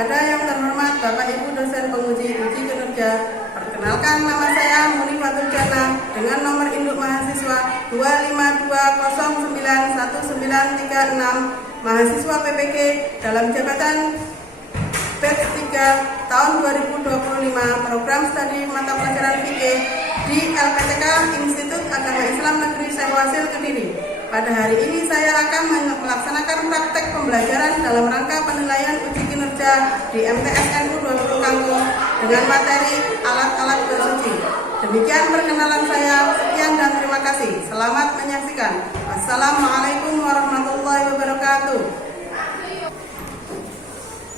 Kepada yang terhormat Bapak Ibu dosen penguji uji kinerja, perkenalkan nama saya Munifatul Jannah dengan nomor induk mahasiswa 257911936, mahasiswa PPG dalam jabatan batch 3 tahun 2025, program studi mata pelajaran fikih di LPTK Institut Agama Islam Negeri Syekh Wasil Kediri. Pada hari ini saya akan melaksanakan praktek pembelajaran dalam rangka penilaian uji kinerja di MTSNU 20 Kangkung dengan materi alat-alat bersuci. Demikian perkenalan saya. Sekian dan terima kasih. Selamat menyaksikan. Wassalamualaikum warahmatullahi wabarakatuh.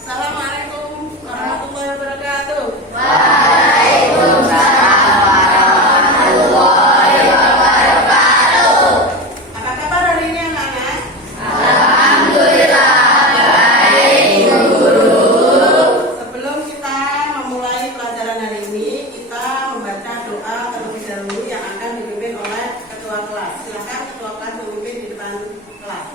Assalamualaikum warahmatullahi wabarakatuh. Waalaikumsalam warahmatullahi wabarakatuh. Apa kabar hari ini anak-anak? Alhamdulillah baik, Bu Guru. Sebelum kita memulai pelajaran hari ini, kita membaca doa terlebih dahulu yang akan dipimpin oleh ketua kelas. Silakan ketua kelas memimpin di depan kelas.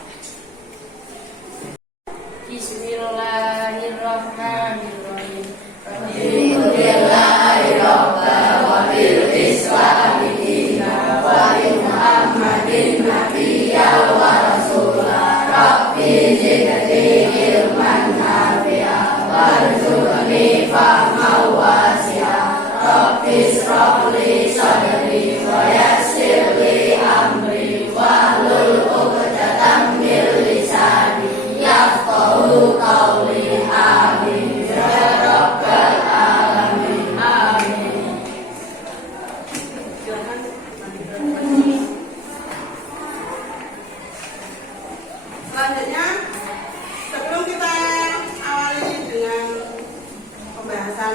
Bismillahirrahmanirrahim. Alhamdulillahirabbil wabil islami dina wa bi Muhammadin nabiyyan wa rasula. Rabbi zidni ilman nafi'a warzuqni fahman wasi'a. Rabbi ishrah li sadri wa yassir li amri wahlul 'uqdatam min lisani yafqahu qawli. Amin ya rabbal alamin. Amin. Silakan. Selanjutnya, sebelum kita awali dengan pembahasan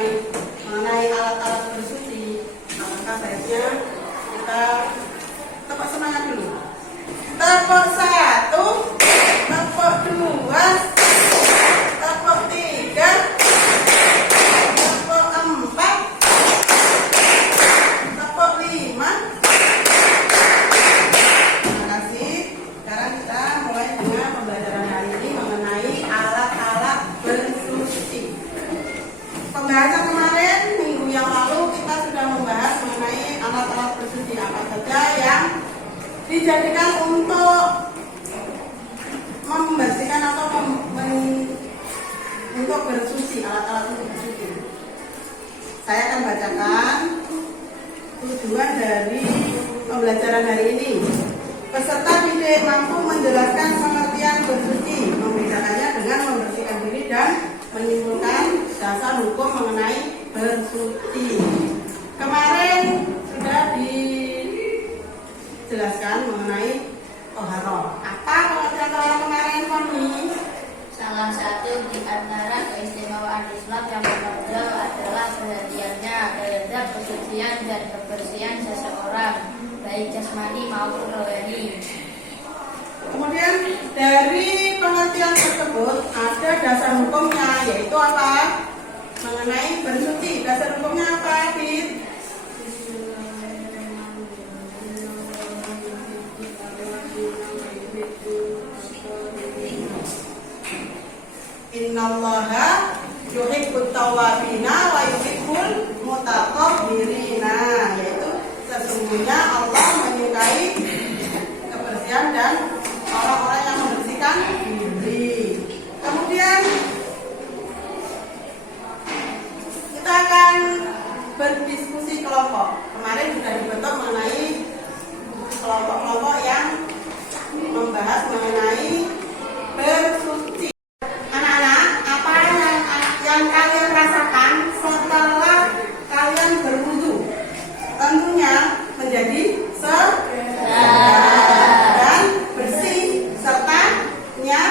mengenai alat-alat bersuci, alangkah baiknya kita tepuk semangat dulu. Tepuk 1, tepuk 2, tepuk 3, tepuk 4, tepuk 5. Terima kasih. Sekarang kita mulai dengan pembelajaran hari ini mengenai alat-alat bersuci. Pembahasan kemarin minggu yang lalu kita sudah membahas mengenai alat-alat bersuci apa saja yang dijadikan untuk membersihkan atau untuk bersuci, alat-alat untuk bersuci. Saya akan bacakan tujuan dari pembelajaran hari ini. Peserta didik mampu menjelaskan pengertian bersuci, membedakannya dengan membersihkan diri dan menyimpulkan dasar hukum mengenai bersuci. Kemarin sudah dijelaskan mengenai toharoh. Apa pengertian toharoh kemarin, Foni? Salah satu di antara keistimewaan Islam yang menonjol adalah perhatiannya terhadap kesucian dan kebersihan seseorang, baik jasmani maupun rohani. Kemudian dari pengertian tersebut ada dasar hukumnya, yaitu apa? Mengenai bersuci. Dasar hukumnya apa, Dit? Innallaha yuhibbut tawwabina wa yuhibbul mutatahhirina, yaitu sesungguhnya Allah menyukai kebersihan dan orang-orang yang membersihkan diri. Kemudian kita akan berdiskusi kelompok. Kemarin sudah dibentuk mengenai kelompok-kelompok yang membahas mengenai bersuci. Anak-anak, apa yang kalian rasakan setelah kalian berwudu? Tentunya menjadi segar dan bersih serta nyaman.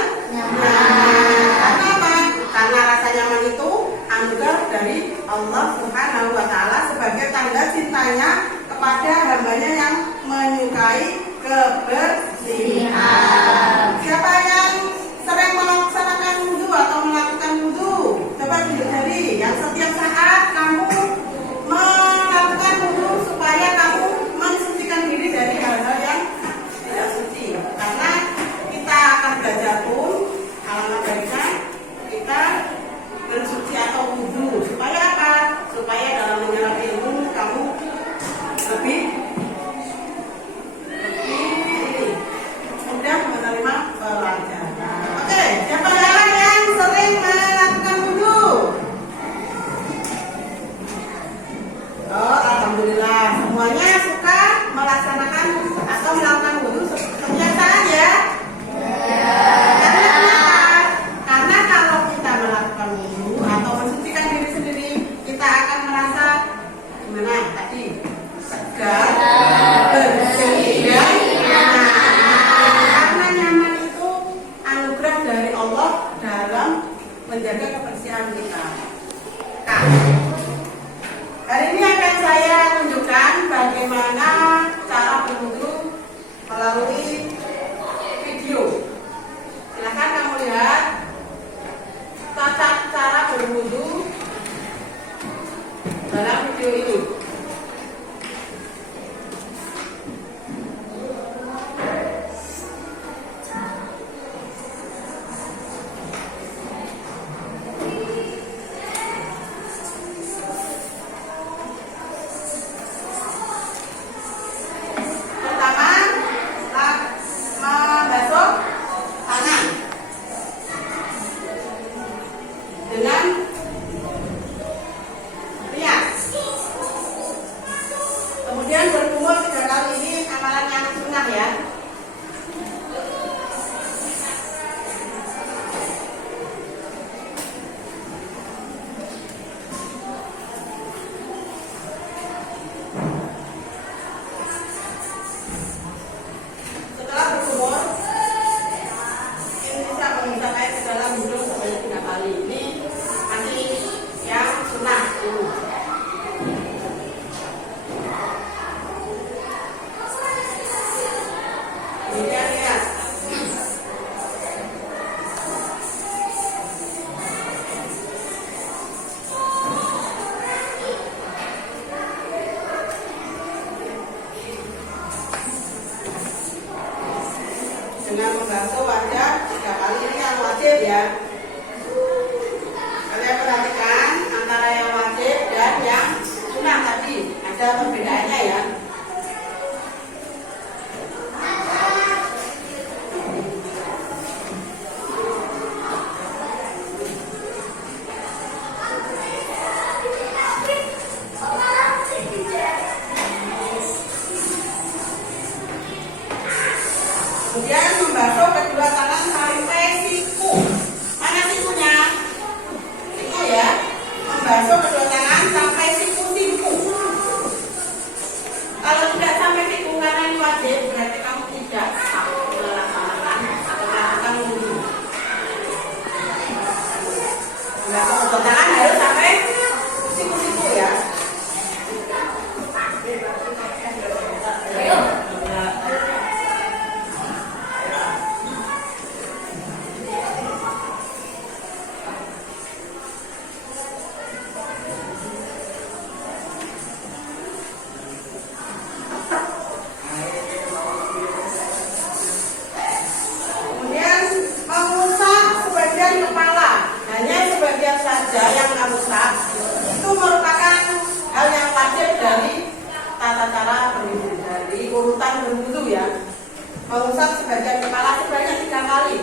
menjaga kebersihan kita. Nah, hari ini akan saya tunjukkan bagaimana cara berwudu melalui video. Silahkan kamu lihat tata cara berwudu dalam video ini. Kemudian berkumur 3 kali, ini amalan yang sunnah ya. Setelah berkumur, ini bisa mengisap air ke dalam hidung sebanyak 3 kali. Ini nanti yang sunnah dulu. Dengan membasuh wajah 3 kali, ini yang wajib ya. Kalian perhatikan antara yang wajib dan yang sunnah tadi ada perbedaannya ya. Kemudian membasuh kedua tangan sampai siku. Mana sikunya? Siku ya. Membasuh kedua tangan sampai siku-siku. Kalau tidak sampai siku karena ini wajib, berarti kamu tidak melaksanakan atau melakukan wudu. Membasuh kedua tangan harus sampai siku-siku ya. Saja yang kamu rusak itu merupakan hal yang wajib dari tata cara berwudu, dari urutan berwudu ya. Mengusap sebagian kepala sebanyak 3 kali.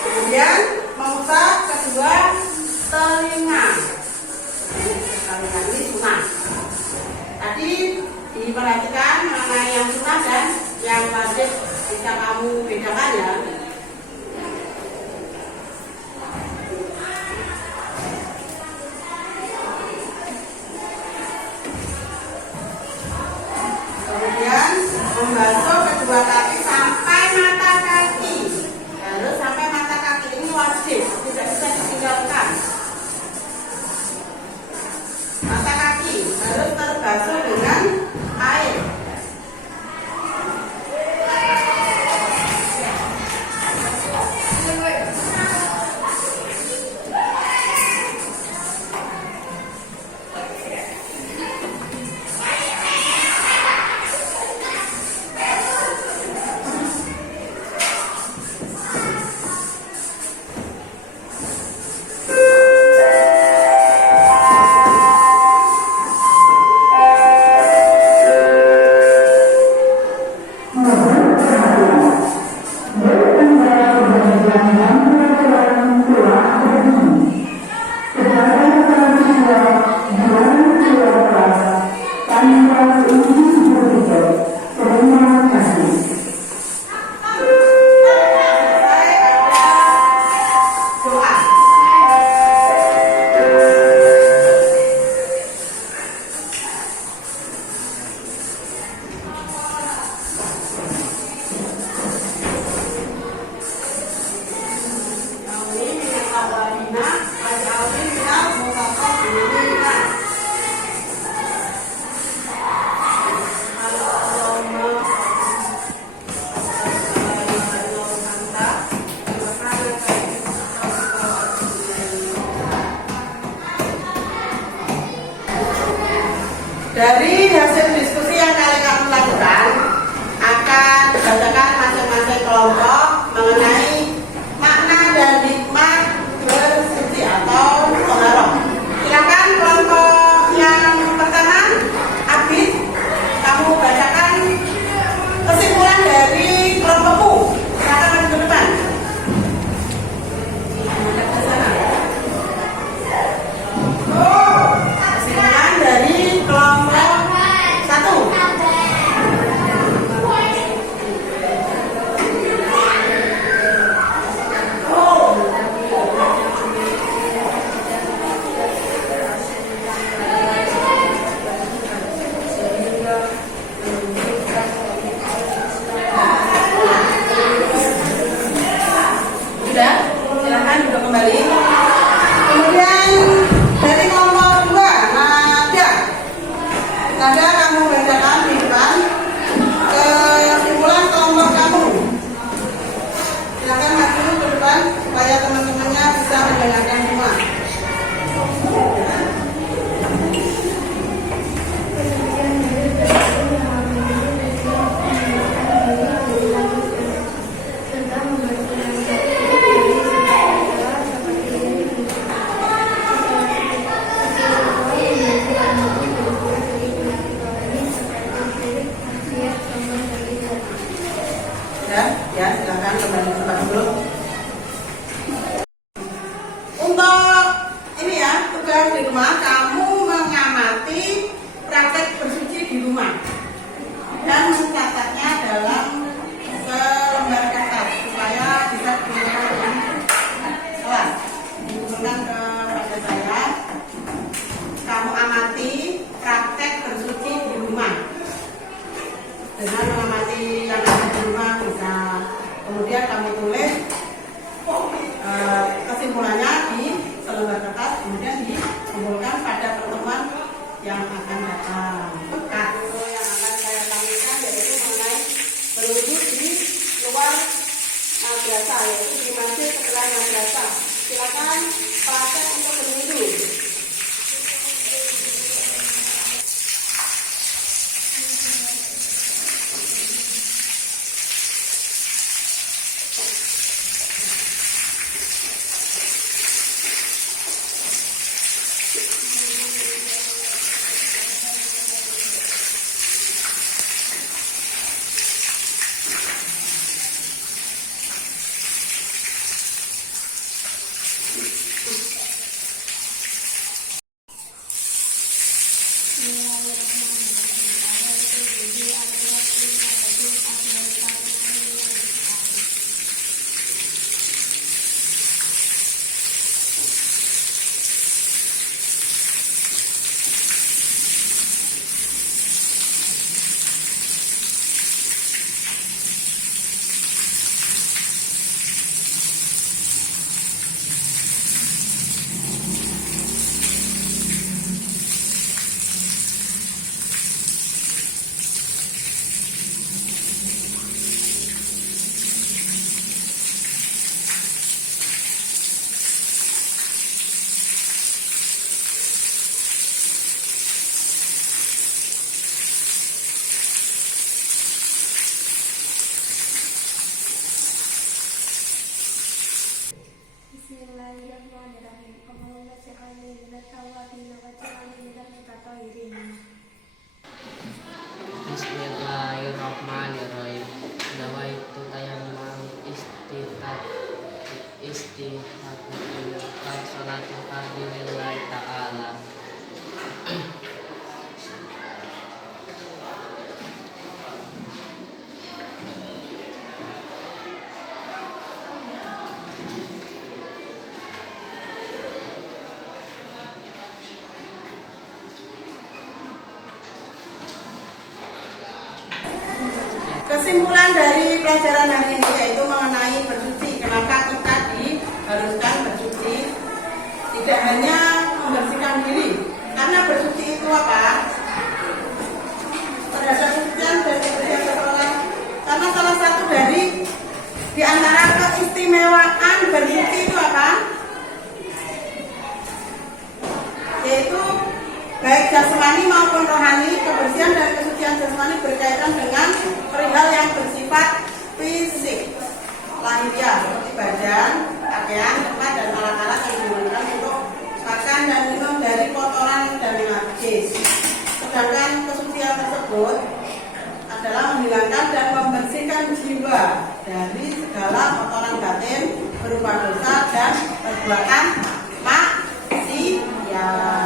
Kemudian mengusap kedua telinga. Telinga ini sunnah. Tadi diperhatikan mana yang sunnah dan yang wajib. Bisa kamu bedakan ya. Kemudian membasuh kedua kaki sampai mata kaki. Harus sampai mata kaki, ini wajib, tidak bisa ditinggalkan. Mata kaki harus terbasuh dengan air. belajar. Ya, silakan kembali ke tempat dulu. Untuk ini ya, tugas di rumah kamu mengamati praktek bersuci di rumah dan mencatatnya dalam selembar kertas supaya bisa digunakan di kelas. Digunakan kepada saya. Kamu amati praktek bersuci di rumah. Dengan mengamati yang ada di rumah bisa kemudian kamu tulis kesimpulannya di selembar kertas, kemudian dikumpulkan pada pertemuan yang akan datang. Kartu yang akan saya tampilkan yaitu mengenai berwudu di luar madrasah, yaitu di masjid setelah madrasah. Silakan praktek untuk berwudu. Bismillahirrahmanirrahim. Allahumma ja'alni minat tawabin wa ja'alni minal mutatahhirin. Bismillahirrahmanirrahim. Nawaitu tayammum istihaqat salatu fardhillahi ta'ala. Kesimpulan dari pelajaran hari ini yaitu mengenai bersuci. Kenapa kita diharuskan bersuci? Tidak hanya membersihkan diri, karena bersuci itu apa? Terhadap kesucian dan kebersihan seseorang. Karena salah satu dari di antara keistimewaan bersuci itu apa? Yaitu baik jasmani maupun rohani, kebersihan dan kesucian jasmani berkaitan dengan perihal yang bersifat fisik, lahiriah seperti badan, pakaian, tempat dan alat-alat yang digunakan untuk makan dan minum dari kotoran dan najis. Sedangkan kesucian tersebut adalah menghilangkan dan membersihkan jiwa dari segala kotoran batin berupa dosa dan perbuatan maksiat.